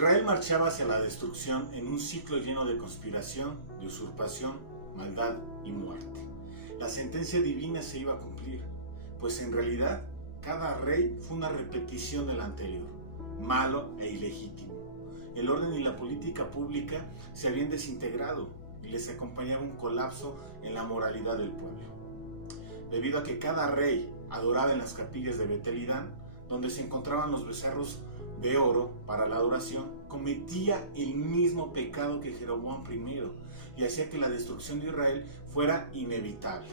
Israel marchaba hacia la destrucción en un ciclo lleno de conspiración, de usurpación, maldad y muerte. La sentencia divina se iba a cumplir, pues en realidad cada rey fue una repetición del anterior, malo e ilegítimo. El orden y la política pública se habían desintegrado y les acompañaba un colapso en la moralidad del pueblo. Debido a que cada rey adoraba en las capillas de Betel y Dan, donde se encontraban los becerros de oro para la adoración, cometía el mismo pecado que Jeroboam I y hacía que la destrucción de Israel fuera inevitable.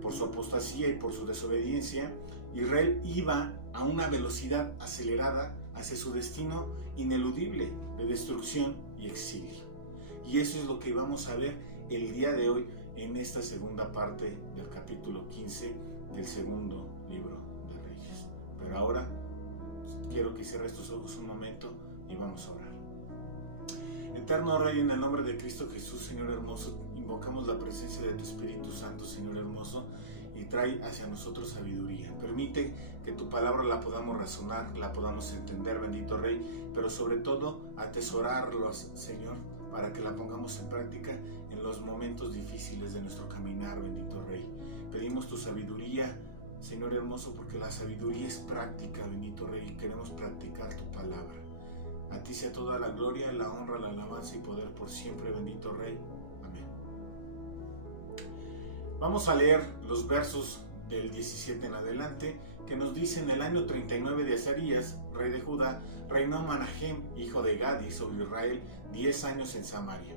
Por su apostasía y por su desobediencia, Israel iba a una velocidad acelerada hacia su destino ineludible de destrucción y exilio. Y eso es lo que vamos a ver el día de hoy en esta segunda parte del capítulo 15 del segundo libro de Reyes. Pero ahora quiero que cierres tus ojos un momento y vamos a orar. Eterno Rey, en el nombre de Cristo Jesús, Señor hermoso, invocamos la presencia de tu Espíritu Santo, Señor hermoso, y trae hacia nosotros sabiduría. Permite que tu palabra la podamos razonar, la podamos entender, bendito Rey, pero sobre todo atesorarlos, Señor, para que la pongamos en práctica en los momentos difíciles de nuestro caminar, bendito Rey. Pedimos tu sabiduría, Señor hermoso, porque la sabiduría es práctica, bendito Rey, y queremos practicar tu palabra. A ti sea toda la gloria, la honra, la alabanza y poder por siempre, bendito Rey. Amén. Vamos a leer los versos del 17 en adelante, que nos dice: en el año 39 de Azarías, rey de Judá, reinó Manahem, hijo de Gadi, sobre Israel 10 años en Samaria.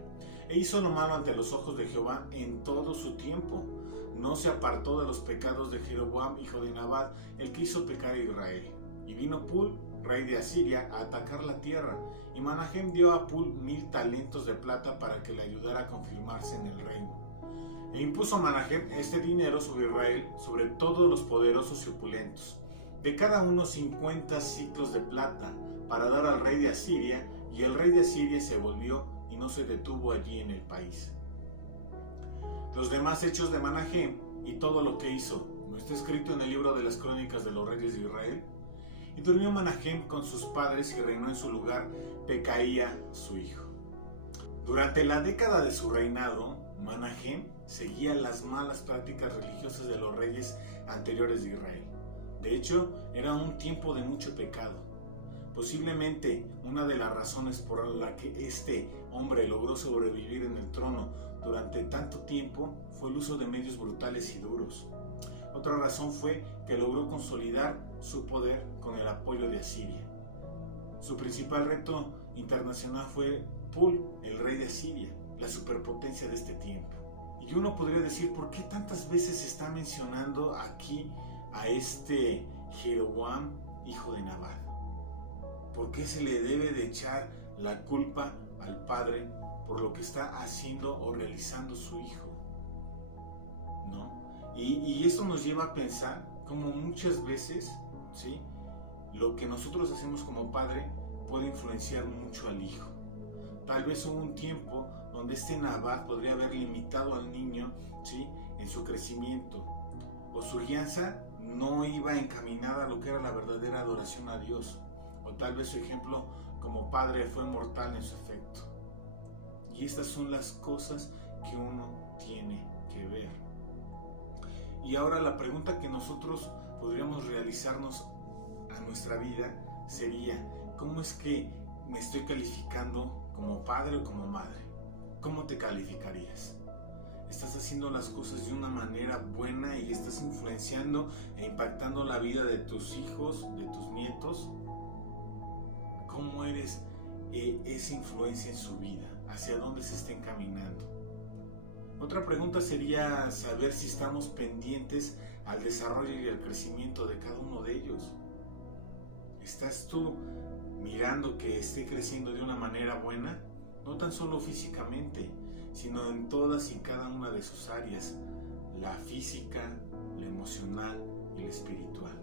E hizo lo malo ante los ojos de Jehová en todo su tiempo. No se apartó de los pecados de Jeroboam, hijo de Nabat, el que hizo pecar a Israel. Y vino Pul, rey de Asiria, a atacar la tierra, y Manahem dio a Pul 1000 talentos de plata para que le ayudara a confirmarse en el reino. E impuso Manahem este dinero sobre Israel, sobre todos los poderosos y opulentos, de cada uno 50 ciclos de plata, para dar al rey de Asiria, y el rey de Asiria se volvió y no se detuvo allí en el país. Los demás hechos de Manahem y todo lo que hizo, ¿no está escrito en el libro de las crónicas de los reyes de Israel? Y durmió Manahem con sus padres y reinó en su lugar Pecaía, su hijo. Durante la década de su reinado, Manahem seguía las malas prácticas religiosas de los reyes anteriores de Israel. De hecho, era un tiempo de mucho pecado. Posiblemente una de las razones por la que este hombre logró sobrevivir en el trono durante tanto tiempo fue el uso de medios brutales y duros. Otra razón fue que logró consolidar su poder con el apoyo de Asiria. Su principal reto internacional fue Pul, el rey de Asiria, la superpotencia de este tiempo. Y uno podría decir, ¿por qué tantas veces se está mencionando aquí a este Jeroboam, hijo de Nabat? ¿Por qué se le debe de echar la culpa al padre por lo que está haciendo o realizando su hijo? ¿No? Y esto nos lleva a pensar como muchas veces, ¿sí?, lo que nosotros hacemos como padre puede influenciar mucho al hijo. Tal vez hubo un tiempo donde este Nabat podría haber limitado al niño, ¿sí?, en su crecimiento, o su guianza no iba encaminada a lo que era la verdadera adoración a Dios, o tal vez su ejemplo como padre fue mortal en su efecto. Y estas son las cosas que uno tiene que ver. Y ahora la pregunta que nosotros podríamos realizarnos a nuestra vida sería: ¿cómo es que me estoy calificando como padre o como madre? ¿Cómo te calificarías? ¿Estás haciendo las cosas de una manera buena y estás influenciando e impactando la vida de tus hijos, de tus nietos? ¿Cómo eres esa influencia en su vida? ¿Hacia dónde se está encaminando? Otra pregunta sería saber si estamos pendientes al desarrollo y al crecimiento de cada uno de ellos. ¿Estás tú mirando que esté creciendo de una manera buena? No tan solo físicamente, sino en todas y cada una de sus áreas: la física, la emocional y la espiritual.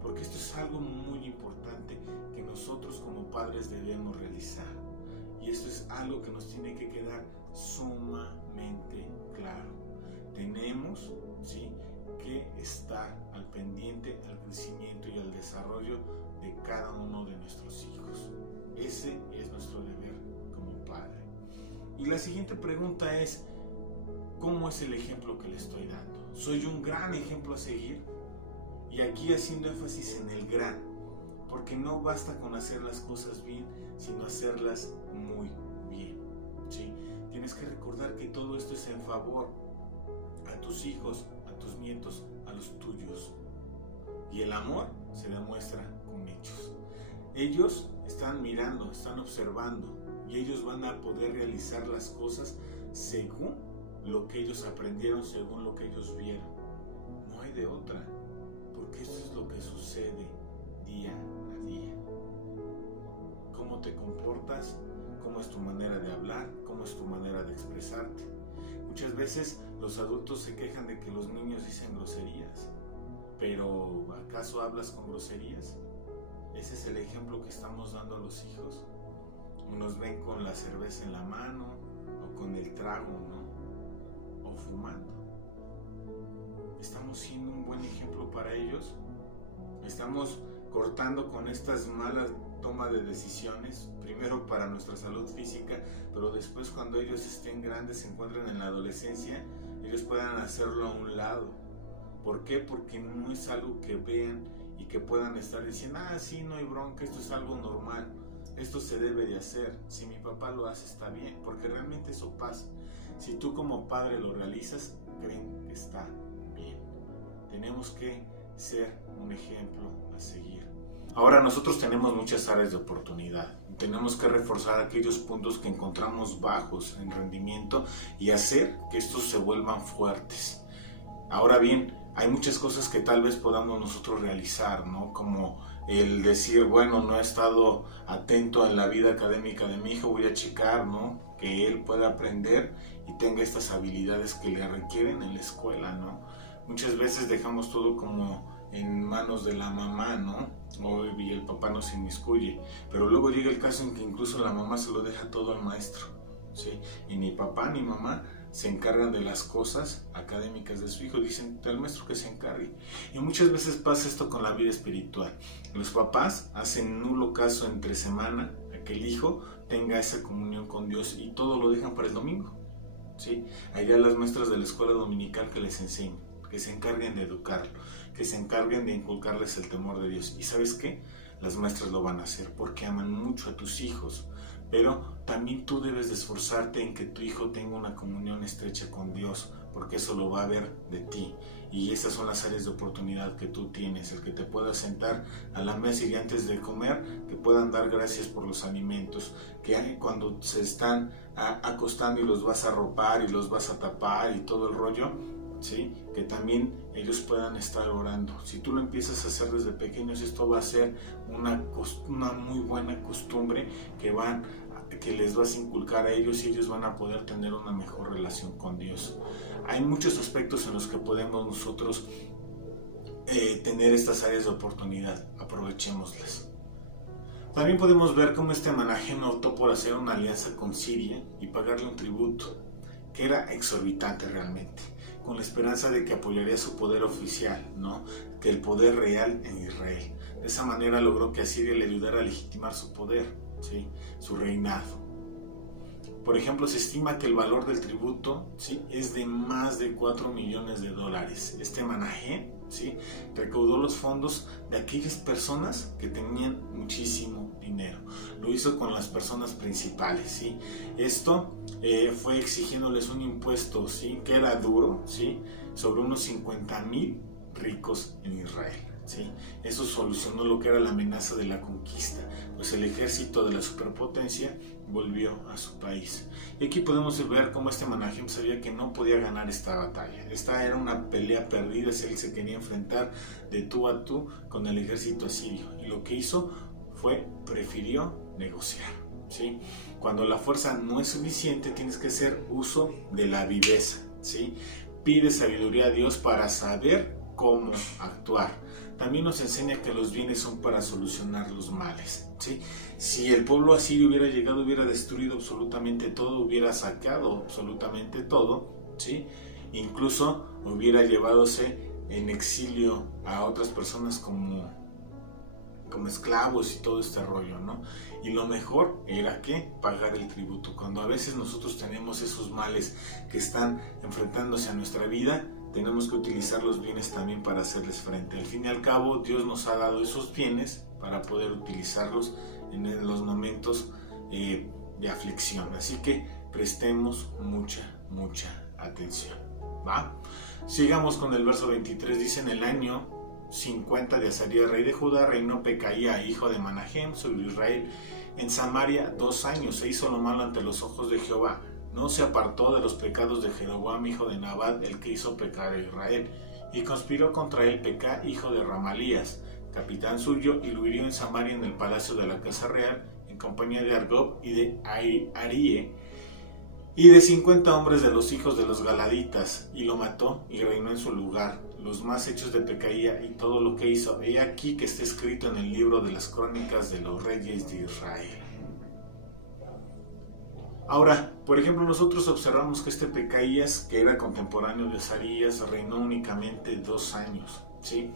Porque esto es algo muy importante que nosotros como padres debemos realizar. Y esto es algo que nos tiene que quedar sumamente claro. Tenemos, ¿sí?, que estar al pendiente al crecimiento y al desarrollo de cada uno de nuestros hijos. Ese es nuestro deber como padre. Y la siguiente pregunta es, ¿cómo es el ejemplo que le estoy dando? ¿Soy un gran ejemplo a seguir? Y aquí haciendo énfasis en el gran, porque no basta con hacer las cosas bien, sino hacerlas muy bien, ¿sí? Tienes que recordar que todo esto es en favor a tus hijos, a tus nietos, a los tuyos. Y el amor se demuestra con hechos. Ellos están mirando, están observando, y ellos van a poder realizar las cosas según lo que ellos aprendieron, según lo que ellos vieron. No hay de otra, porque esto es lo que sucede día a día. Cómo te comportas, cómo es tu manera de hablar, cómo es tu manera de expresarte. Muchas veces los adultos se quejan de que los niños dicen groserías, pero ¿acaso hablas con groserías? Ese es el ejemplo que estamos dando a los hijos. Unos ven con la cerveza en la mano, o con el trago, ¿no? O fumando. ¿Estamos siendo un buen ejemplo para ellos? ¿Estamos cortando con estas malas tomas de decisiones? Primero para nuestra salud física, pero después cuando ellos estén grandes, se encuentren en la adolescencia, ellos puedan hacerlo a un lado. ¿Por qué? Porque no es algo que vean y que puedan estar diciendo, sí, no hay bronca, esto es algo normal, esto se debe de hacer, si mi papá lo hace está bien, porque realmente eso pasa. Si tú como padre lo realizas, creen que está bien. Tenemos que ser un ejemplo a seguir. Ahora nosotros tenemos muchas áreas de oportunidad. Tenemos que reforzar aquellos puntos que encontramos bajos en rendimiento y hacer que estos se vuelvan fuertes. Ahora bien, hay muchas cosas que tal vez podamos nosotros realizar, ¿no? Como el decir, bueno, no he estado atento en la vida académica de mi hijo, voy a checar, ¿no? Que él pueda aprender y tenga estas habilidades que le requieren en la escuela, ¿no? Muchas veces dejamos todo como en manos de la mamá, ¿no? Y el papá no se inmiscuye, pero luego llega el caso en que incluso la mamá se lo deja todo al maestro, ¿sí? Y ni papá ni mamá se encargan de las cosas académicas de su hijo, dicen al maestro que se encargue. Y muchas veces pasa esto con la vida espiritual. Los papás hacen nulo caso entre semana a que el hijo tenga esa comunión con Dios y todo lo dejan para el domingo, ¿sí? Allá las maestras de la escuela dominical que les enseñen, que se encarguen de educarlo, que se encarguen de inculcarles el temor de Dios. ¿Y sabes qué? Las maestras lo van a hacer porque aman mucho a tus hijos, pero también tú debes de esforzarte en que tu hijo tenga una comunión estrecha con Dios, porque eso lo va a ver de ti. Y esas son las áreas de oportunidad que tú tienes, el que te puedas sentar a la mesa y antes de comer te puedan dar gracias por los alimentos, que cuando se están acostando y los vas a arropar y los vas a tapar y todo el rollo, ¿sí? Que también ellos puedan estar orando. Si tú lo empiezas a hacer desde pequeños, esto va a ser una muy buena costumbre que les vas a inculcar a ellos y ellos van a poder tener una mejor relación con Dios. Hay muchos aspectos en los que podemos nosotros tener estas áreas de oportunidad, aprovechémoslas. También podemos ver cómo Menahem optó por hacer una alianza con Siria y pagarle un tributo que era exorbitante realmente, con la esperanza de que apoyaría su poder oficial, ¿no? Que el poder real en Israel. De esa manera logró que a Siria le ayudara a legitimar su poder, ¿sí? Su reinado. Por ejemplo, se estima que el valor del tributo, ¿sí? Es de más de 4 millones de dólares. Menahem, ¿sí? Recaudó los fondos de aquellas personas que tenían muchísimo dinero. Lo hizo con las personas principales, ¿sí? Esto fue exigiéndoles un impuesto, ¿sí? Que era duro, ¿sí? Sobre unos 50,000 ricos en Israel, ¿sí? Eso solucionó lo que era la amenaza de la conquista, pues el ejército de la superpotencia volvió a su país. Y aquí podemos ver cómo Menahem sabía que no podía ganar esta batalla. Esta era una pelea perdida, él se quería enfrentar de tú a tú con el ejército asirio. Y lo que hizo prefirió negociar, ¿sí? Cuando la fuerza no es suficiente, tienes que hacer uso de la viveza, ¿sí? Pide sabiduría a Dios para saber cómo actuar. También nos enseña que los bienes son para solucionar los males, ¿sí? Si el pueblo asirio hubiera llegado, hubiera destruido absolutamente todo, hubiera sacado absolutamente todo, ¿sí? Incluso hubiera llevadose en exilio a otras personas como como esclavos y todo este rollo, ¿no? Y lo mejor era que pagar el tributo. Cuando a veces nosotros tenemos esos males que están enfrentándose a nuestra vida, tenemos que utilizar los bienes también para hacerles frente. Al fin y al cabo, Dios nos ha dado esos bienes para poder utilizarlos en los momentos de aflicción. Así que prestemos mucha atención, ¿va? Sigamos con el verso 23. Dice: en el año 50 de Azarías, rey de Judá, reinó Pecaía, hijo de Manahem, sobre Israel en Samaria 2 años. Se hizo lo malo ante los ojos de Jehová. No se apartó de los pecados de Jeroboam, hijo de Nabat, el que hizo pecar a Israel. Y conspiró contra él Pecá, hijo de Ramalías, capitán suyo, y lo hirió en Samaria en el palacio de la casa real, en compañía de Argob y de Arie, y de 50 hombres de los hijos de los Galaditas, y lo mató y reinó en su lugar. Los más hechos de Pecaía y todo lo que hizo, he aquí que está escrito en el libro de las crónicas de los reyes de Israel. Ahora, por ejemplo, nosotros observamos que este Pecaías, que era contemporáneo de Azarías, reinó únicamente 2 años, ¿sí?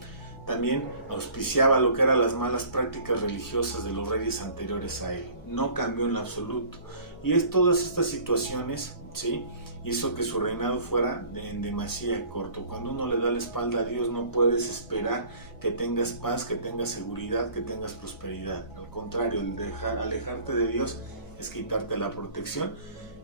También auspiciaba lo que eran las malas prácticas religiosas de los reyes anteriores a él. No cambió en lo absoluto. Y todas estas situaciones, ¿sí?, hizo que su reinado fuera en demasía corto. Cuando uno le da la espalda a Dios, no puedes esperar que tengas paz, que tengas seguridad, que tengas prosperidad. Al contrario, alejarte de Dios es quitarte la protección.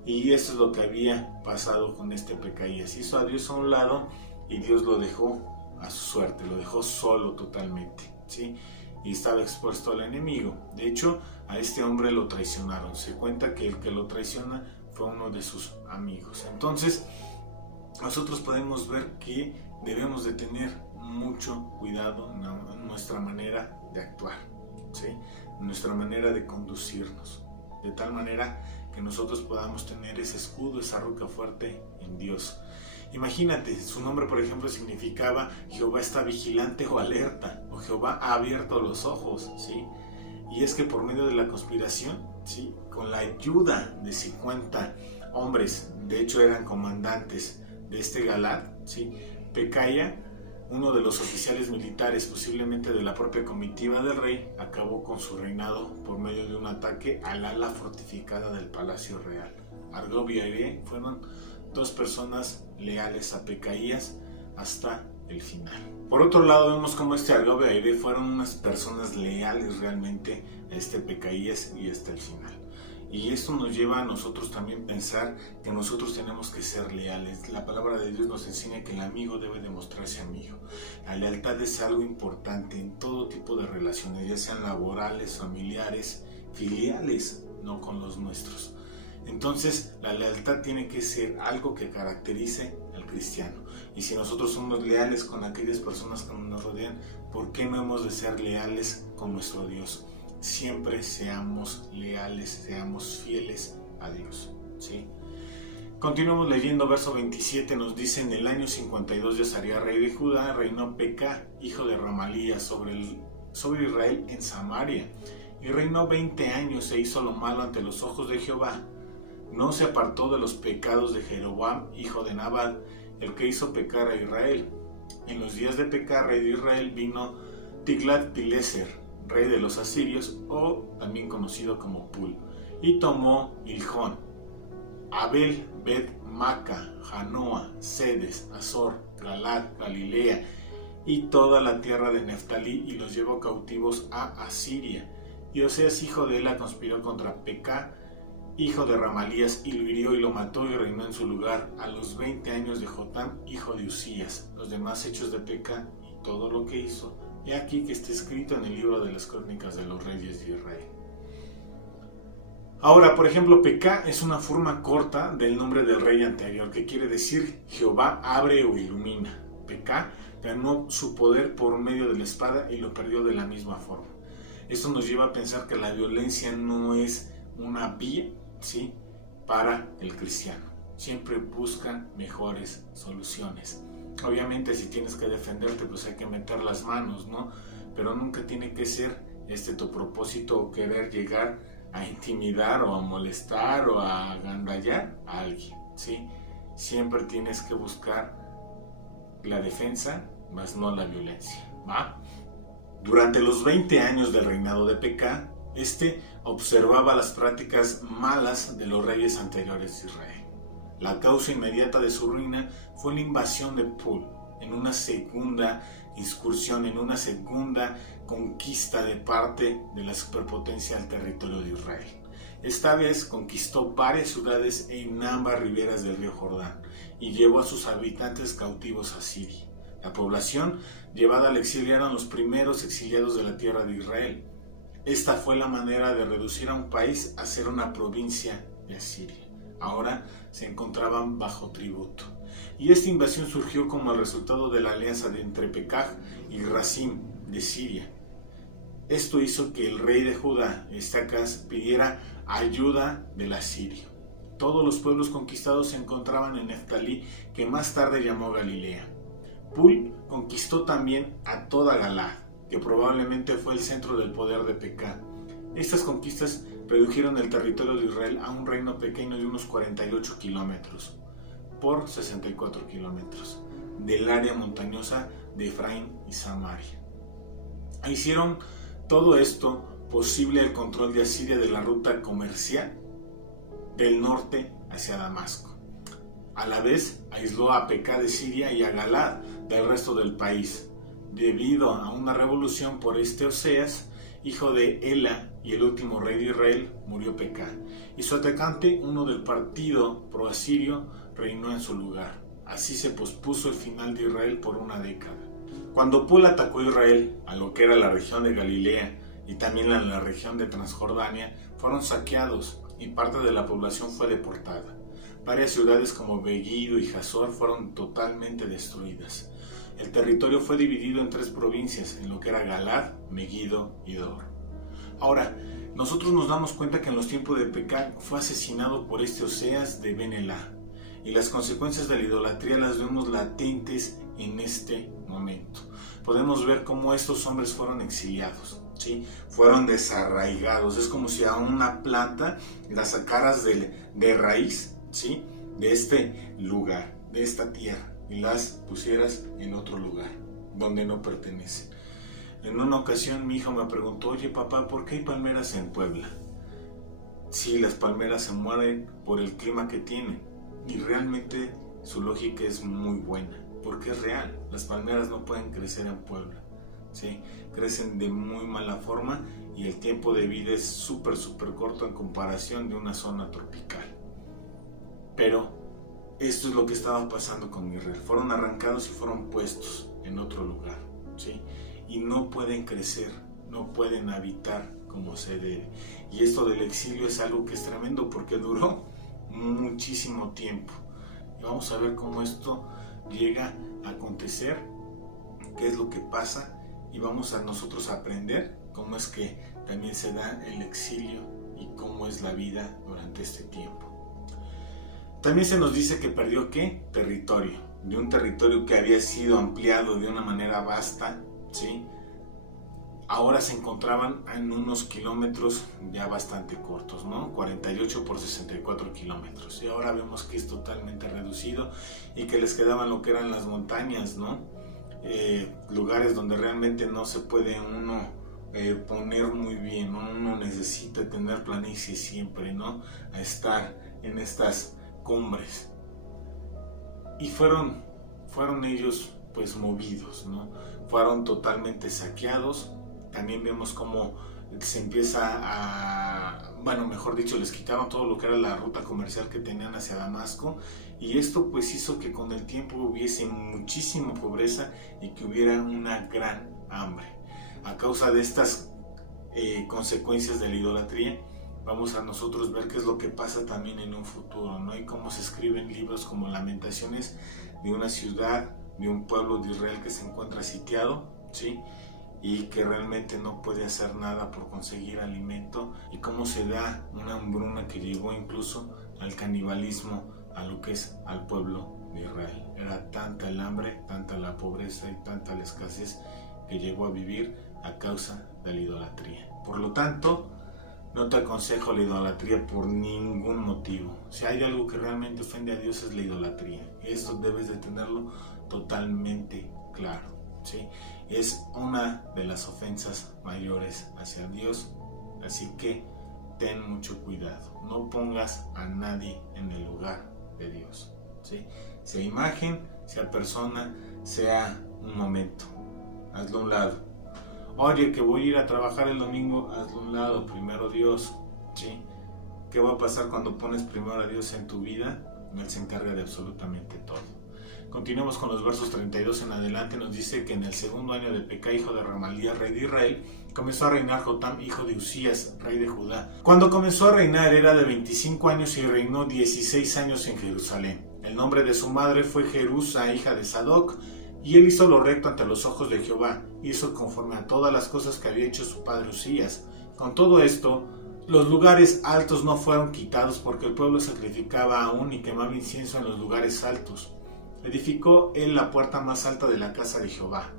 Y eso es lo que había pasado con este Pecaías. Hizo a Dios a un lado y Dios lo dejó a su suerte, lo dejó solo totalmente, ¿sí? Y estaba expuesto al enemigo. De hecho, a este hombre lo traicionaron. Se cuenta que el que lo traiciona fue uno de sus amigos. Entonces, nosotros podemos ver que debemos de tener mucho cuidado en nuestra manera de actuar, ¿sí?, en nuestra manera de conducirnos, de tal manera que nosotros podamos tener ese escudo, esa roca fuerte en Dios. Imagínate, su nombre, por ejemplo, significaba Jehová está vigilante o alerta, o Jehová ha abierto los ojos, ¿sí? Y es que por medio de la conspiración, ¿sí?, con la ayuda de 50 hombres, de hecho eran comandantes de este Galad, ¿sí?, Pecaía, uno de los oficiales militares, posiblemente de la propia comitiva del rey, acabó con su reinado por medio de un ataque al ala fortificada del palacio real. Argob y Aire fueron 2 personas leales a Pecaías hasta el final. Por otro lado, vemos cómo este Argob y Aire fueron unas personas leales realmente a este Pecaías y hasta el final. Y esto nos lleva a nosotros también pensar que nosotros tenemos que ser leales. La palabra de Dios nos enseña que el amigo debe demostrarse amigo. La lealtad es algo importante en todo tipo de relaciones, ya sean laborales, familiares, filiales, no con los nuestros. Entonces, la lealtad tiene que ser algo que caracterice al cristiano. Y si nosotros somos leales con aquellas personas que nos rodean, ¿por qué no hemos de ser leales con nuestro Dios? Siempre seamos leales, seamos fieles a Dios, ¿sí? Continuamos leyendo, verso 27, nos dice: en el año 52 de Azarías, rey de Judá, reinó Pecá, hijo de Ramalías, sobre Israel en Samaria. Y reinó 20 años e hizo lo malo ante los ojos de Jehová. No se apartó de los pecados de Jeroboam, hijo de Nabat, el que hizo pecar a Israel. En los días de Pecá, rey de Israel, vino Tiglat-Pileser, rey de los asirios, o también conocido como Pul, y tomó Iljon, Abel, Bet, Maca, Janoa, Sedes, Azor, Galad, Galilea y toda la tierra de Neftalí, y los llevó cautivos a Asiria. Y Oseas, hijo de Ela, conspiró contra Pecá, hijo de Ramalías, y lo hirió y lo mató, y reinó en su lugar a los 20 años de Jotam, hijo de Usías. Los demás hechos de Pecá y todo lo que hizo, he aquí que está escrito en el libro de las crónicas de los reyes de Israel. Ahora, por ejemplo, Pecá es una forma corta del nombre del rey anterior, que quiere decir Jehová abre o ilumina. Pecá ganó su poder por medio de la espada y lo perdió de la misma forma. Esto nos lleva a pensar que la violencia no es una vía, ¿sí?, para el cristiano. Siempre busca mejores soluciones. Obviamente, si tienes que defenderte, pues hay que meter las manos, ¿no? Pero nunca tiene que ser tu propósito o querer llegar a intimidar o a molestar o a agandallar a alguien, ¿sí? Siempre tienes que buscar la defensa, más no la violencia, ¿va? Durante los 20 años del reinado de Pekah, este observaba las prácticas malas de los reyes anteriores de Israel. La causa inmediata de su ruina fue la invasión de Pul, en una segunda incursión, en una segunda conquista de parte de la superpotencia al territorio de Israel. Esta vez conquistó varias ciudades en ambas riberas del río Jordán y llevó a sus habitantes cautivos a Siria. La población llevada al exilio eran los primeros exiliados de la tierra de Israel. Esta fue la manera de reducir a un país a ser una provincia de Asiria. Ahora se encontraban bajo tributo. Y esta invasión surgió como el resultado de la alianza entre Pekah y Razim de Siria. Esto hizo que el rey de Judá, Estacas, pidiera ayuda del asirio. Todos los pueblos conquistados se encontraban en Neftalí, que más tarde llamó Galilea. Pul conquistó también a toda Galaad, que probablemente fue el centro del poder de Pekah. Estas conquistas redujeron el territorio de Israel a un reino pequeño de unos 48 kilómetros por 64 kilómetros del área montañosa de Efraín y Samaria. Hicieron todo esto posible el control de Asiria de la ruta comercial del norte hacia Damasco. A la vez aisló a Pekah de Siria y a Galaad del resto del país. Debido a una revolución por Oseas, hijo de Ela y el último rey de Israel, murió Pekah, y su atacante, uno del partido pro-asirio, reinó en su lugar. Así se pospuso el final de Israel por una década. Cuando Pul atacó a Israel, a lo que era la región de Galilea y también a la región de Transjordania, fueron saqueados y parte de la población fue deportada. Varias ciudades como Megiddo y Hazor fueron totalmente destruidas. El territorio fue dividido en 3 provincias, en lo que era Galaad, Megiddo y Dor. Ahora, nosotros nos damos cuenta que en los tiempos de Pekah fue asesinado por Oseas de Ben-Elá, y las consecuencias de la idolatría las vemos latentes en este momento. Podemos ver cómo estos hombres fueron exiliados, ¿sí? Fueron desarraigados. Es como si a una planta la sacaras de raíz, ¿sí? De este lugar, de esta tierra, y las pusieras en otro lugar donde no pertenecen. En una ocasión mi hijo me preguntó: oye papá, ¿por qué hay palmeras en Puebla? Sí, las palmeras se mueren por el clima que tienen, y realmente su lógica es muy buena, porque es real. Las palmeras no pueden crecer en Puebla, ¿sí? Crecen de muy mala forma y el tiempo de vida es súper corto en comparación de una zona tropical. Pero esto es lo que estaba pasando con Israel. Fueron arrancados y fueron puestos en otro lugar, ¿sí? Y no pueden crecer, no pueden habitar como se debe. Y esto del exilio es algo que es tremendo, porque duró muchísimo tiempo. Y vamos a ver cómo esto llega a acontecer, qué es lo que pasa, y vamos a nosotros a aprender cómo es que también se da el exilio y cómo es la vida durante este tiempo. También se nos dice que perdió ¿qué? Territorio, de un territorio que había sido ampliado de una manera vasta, ¿sí? Ahora se encontraban en unos kilómetros ya bastante cortos, ¿no? 48 por 64 kilómetros. Y ahora vemos que es totalmente reducido y que les quedaban lo que eran las montañas, ¿no? Lugares donde realmente no se puede uno poner muy bien, ¿no? Uno necesita tener planicie siempre, ¿no? A estar en estas cumbres. Y fueron ellos pues movidos, ¿no? Fueron totalmente saqueados. También vemos cómo se empieza a, mejor dicho, les quitaron todo lo que era la ruta comercial que tenían hacia Damasco, y esto pues hizo que con el tiempo hubiese muchísima pobreza y que hubiera una gran hambre. A causa de estas consecuencias de la idolatría, vamos a nosotros ver qué es lo que pasa también en un futuro, ¿no? Y cómo se escriben libros como Lamentaciones de una ciudad, de un pueblo de Israel que se encuentra sitiado, ¿sí? Y que realmente no puede hacer nada por conseguir alimento, y cómo se da una hambruna que llevó incluso al canibalismo a lo que es al pueblo de Israel. Era tanta el hambre, tanta la pobreza y tanta la escasez que llegó a vivir a causa de la idolatría. Por lo tanto, no te aconsejo la idolatría por ningún motivo. Si hay algo que realmente ofende a Dios es la idolatría. Esto debes de tenerlo totalmente claro. ¿sí? Es una de las ofensas mayores hacia Dios, así que ten mucho cuidado, no pongas a nadie en el lugar de Dios, ¿sí? Sea imagen, sea persona, sea un momento, hazlo a un lado. Oye, que voy a ir a trabajar el domingo, hazlo a un lado, primero Dios, ¿sí? ¿Qué va a pasar cuando pones primero a Dios en tu vida? Él se encarga de absolutamente todo. Continuamos con los versos 32 en adelante. Nos dice que en el segundo año de Pecah, hijo de Remalías, rey de Israel, comenzó a reinar Jotam, hijo de Usías, rey de Judá. Cuando comenzó a reinar era de 25 años y reinó 16 años en Jerusalén. El nombre de su madre fue Jerusa, hija de Sadoc, y él hizo lo recto ante los ojos de Jehová, hizo conforme a todas las cosas que había hecho su padre Usías. Con todo esto, los lugares altos no fueron quitados, porque el pueblo sacrificaba aún y quemaba incienso en los lugares altos. Edificó él la puerta más alta de la casa de Jehová.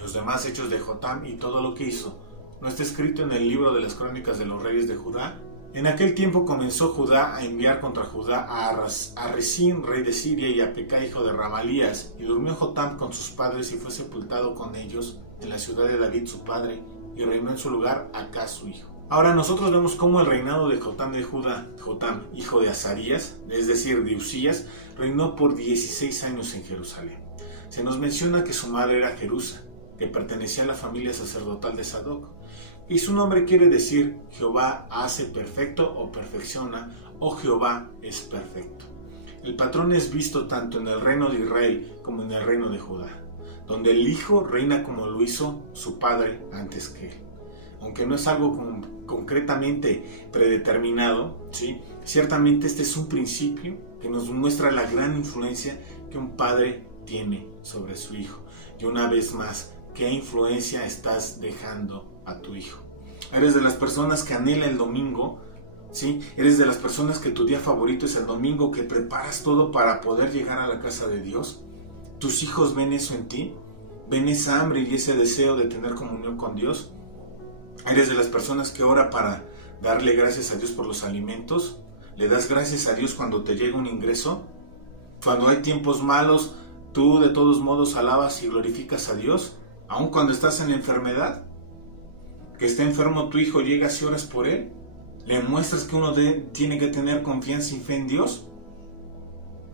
Los demás hechos de Jotam y todo lo que hizo, ¿no está escrito en el libro de las crónicas de los reyes de Judá? En aquel tiempo comenzó Judá a enviar contra Judá a Resín, rey de Siria, y a Pecah, hijo de Ramalías, y durmió Jotam con sus padres y fue sepultado con ellos en la ciudad de David su padre, y reinó en su lugar Acaz su hijo. Ahora nosotros vemos cómo el reinado de Jotam de Judá, Jotam, hijo de Azarías, es decir, de Usías, reinó por 16 años en Jerusalén. Se nos menciona que su madre era Jerusa, que pertenecía a la familia sacerdotal de Sadoc, y su nombre quiere decir Jehová hace perfecto o perfecciona, o Jehová es perfecto. El patrón es visto tanto en el reino de Israel como en el reino de Judá, donde el hijo reina como lo hizo su padre antes que él. Aunque no es algo concretamente predeterminado, ¿sí? Ciertamente este es un principio que nos muestra la gran influencia que un padre tiene sobre su hijo. Y una vez más, ¿qué influencia estás dejando a tu hijo? ¿Eres de las personas que anhela el domingo? ¿Sí? ¿Eres de las personas que tu día favorito es el domingo, que preparas todo para poder llegar a la casa de Dios? ¿Tus hijos ven eso en ti? ¿Ven esa hambre y ese deseo de tener comunión con Dios? ¿Eres de las personas que ora para darle gracias a Dios por los alimentos? ¿Le das gracias a Dios cuando te llega un ingreso? Cuando hay tiempos malos, ¿tú de todos modos alabas y glorificas a Dios? ¿Aun cuando estás en la enfermedad? ¿Que está enfermo tu hijo, llegas y oras por él? ¿Le muestras que uno tiene que tener confianza y fe en Dios?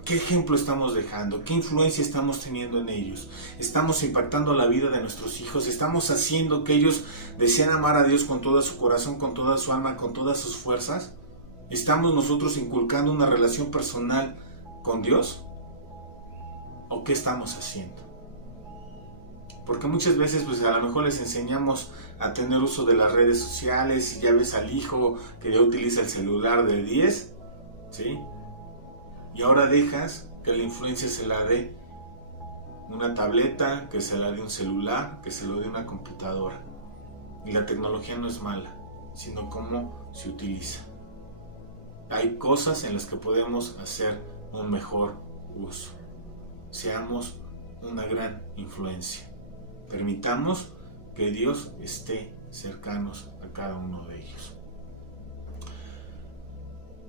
¿Qué ejemplo estamos dejando? ¿Qué influencia estamos teniendo en ellos? ¿Estamos impactando la vida de nuestros hijos? ¿Estamos haciendo que ellos deseen amar a Dios con todo su corazón, con toda su alma, con todas sus fuerzas? ¿Estamos nosotros inculcando una relación personal con Dios? ¿O qué estamos haciendo? Porque muchas veces pues a lo mejor les enseñamos a tener uso de las redes sociales y ya ves al hijo que ya utiliza el celular de 10, ¿sí? Y ahora dejas que la influencia se la dé una tableta, que se la dé un celular, que se lo dé una computadora. Y la tecnología no es mala, sino cómo se utiliza. Hay cosas en las que podemos hacer un mejor uso. Seamos una gran influencia. Permitamos que Dios esté cercanos a cada uno de ellos.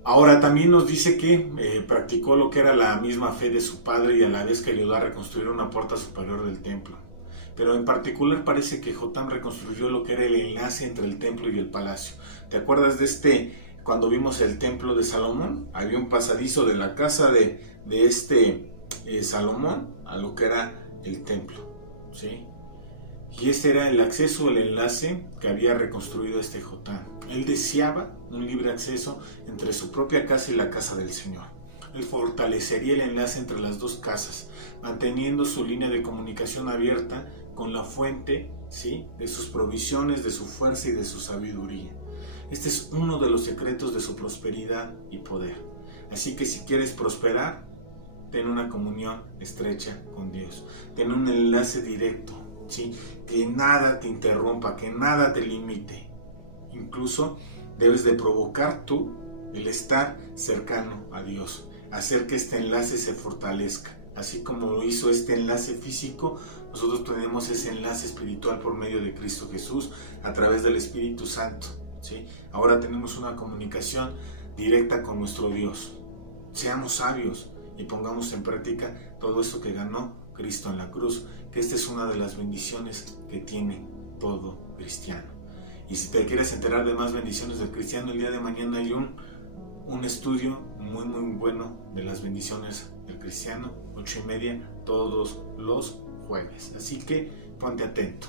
Ahora también nos dice que practicó lo que era la misma fe de su padre y a la vez que ayudó a reconstruir una puerta superior del templo. Pero en particular parece que Jotam reconstruyó lo que era el enlace entre el templo y el palacio. ¿Te acuerdas de cuando vimos el templo de Salomón? Había un pasadizo de la casa de Salomón a lo que era el templo, ¿sí? Y este era el acceso, el enlace que había reconstruido Jotam. Él deseaba un libre acceso entre su propia casa y la casa del Señor. Él fortalecería el enlace entre las dos casas, manteniendo su línea de comunicación abierta con la fuente, ¿sí?, de sus provisiones, de su fuerza y de su sabiduría. Este es uno de los secretos de su prosperidad y poder. Así que si quieres prosperar, ten una comunión estrecha con Dios. Ten un enlace directo, ¿sí?, que nada te interrumpa, que nada te limite. Incluso debes de provocar tú el estar cercano a Dios, hacer que este enlace se fortalezca. Así como lo hizo este enlace físico, nosotros tenemos ese enlace espiritual por medio de Cristo Jesús, a través del Espíritu Santo, ¿sí? Ahora tenemos una comunicación directa con nuestro Dios. Seamos sabios y pongamos en práctica todo esto que ganó Cristo en la cruz, que esta es una de las bendiciones que tiene todo cristiano. Y si te quieres enterar de más bendiciones del cristiano, el día de mañana hay un estudio muy bueno de las bendiciones del cristiano, 8:30 todos los jueves. Así que ponte atento.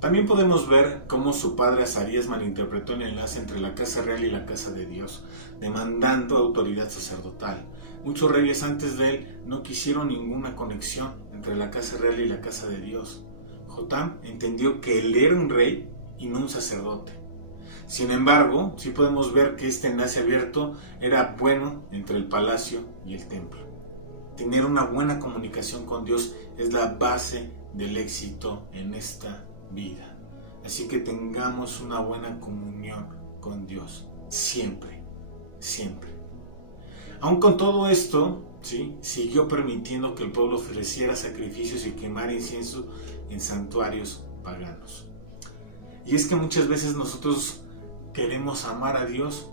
También podemos ver cómo su padre Azarías malinterpretó el enlace entre la casa real y la casa de Dios, demandando autoridad sacerdotal. Muchos reyes antes de él no quisieron ninguna conexión entre la casa real y la casa de Dios. Jotam entendió que él era un rey y no un sacerdote. Sin embargo, sí podemos ver que este enlace abierto era bueno entre el palacio y el templo. Tener una buena comunicación con Dios es la base del éxito en esta vida. Así que tengamos una buena comunión con Dios, siempre. Aún con todo esto, ¿sí?, siguió permitiendo que el pueblo ofreciera sacrificios y quemara incienso en santuarios paganos. Y es que muchas veces nosotros queremos amar a Dios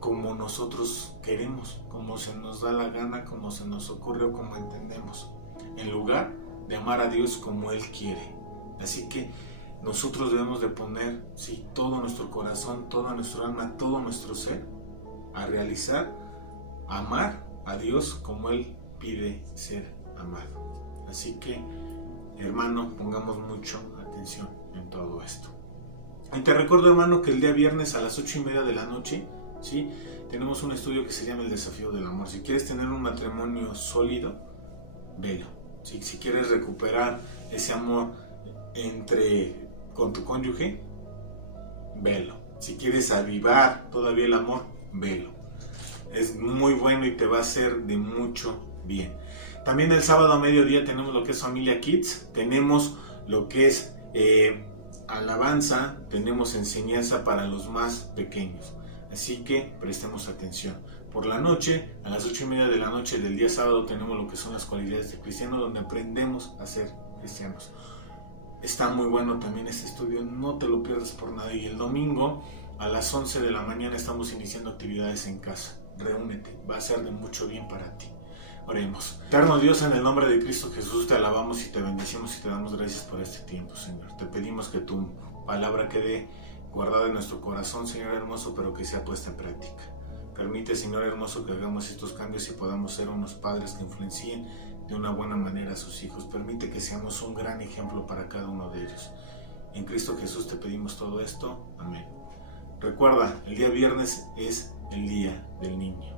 como nosotros queremos, como se nos da la gana, como se nos ocurre o como entendemos, en lugar de amar a Dios como Él quiere. Así que nosotros debemos de poner, sí, todo nuestro corazón, toda nuestra alma, todo nuestro ser a realizar, amar a Dios como Él pide ser amado. Así que, hermano, pongamos mucha atención en todo esto. Y te recuerdo, hermano, que el día viernes a las 8:30 de la noche, ¿sí?, tenemos un estudio que se llama El Desafío del Amor. Si quieres tener un matrimonio sólido, velo. ¿Sí? Si quieres recuperar ese amor con tu cónyuge, velo. Si quieres avivar todavía el amor, velo. Es muy bueno y te va a hacer de mucho bien. También el sábado a mediodía tenemos lo que es Familia Kids, tenemos lo que es alabanza, tenemos enseñanza para los más pequeños. Así que prestemos atención. Por la noche, a las 8:30 de la noche del día sábado, tenemos lo que son las cualidades de cristiano, donde aprendemos a ser cristianos. Está muy bueno también este estudio, no te lo pierdas por nada. Y el domingo a las 11 de la mañana estamos iniciando actividades en casa. Reúnete, va a ser de mucho bien para ti. Oremos. Eterno Dios, en el nombre de Cristo Jesús, te alabamos y te bendecimos y te damos gracias por este tiempo, Señor. Te pedimos que tu palabra quede guardada en nuestro corazón, Señor hermoso, pero que sea puesta en práctica. Permite, Señor hermoso, que hagamos estos cambios y podamos ser unos padres que influencien de una buena manera a sus hijos. Permite que seamos un gran ejemplo para cada uno de ellos. En Cristo Jesús te pedimos todo esto. Amén. Recuerda, el día viernes es el día del niño.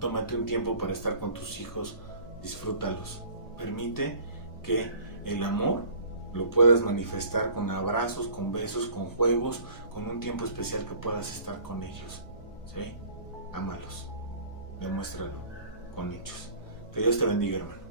Tómate un tiempo para estar con tus hijos, disfrútalos. Permite que el amor lo puedas manifestar con abrazos, con besos, con juegos, con un tiempo especial que puedas estar con ellos. ¿Sí? Ámalos. Demuéstralo con hechos. Que Dios te bendiga, hermano.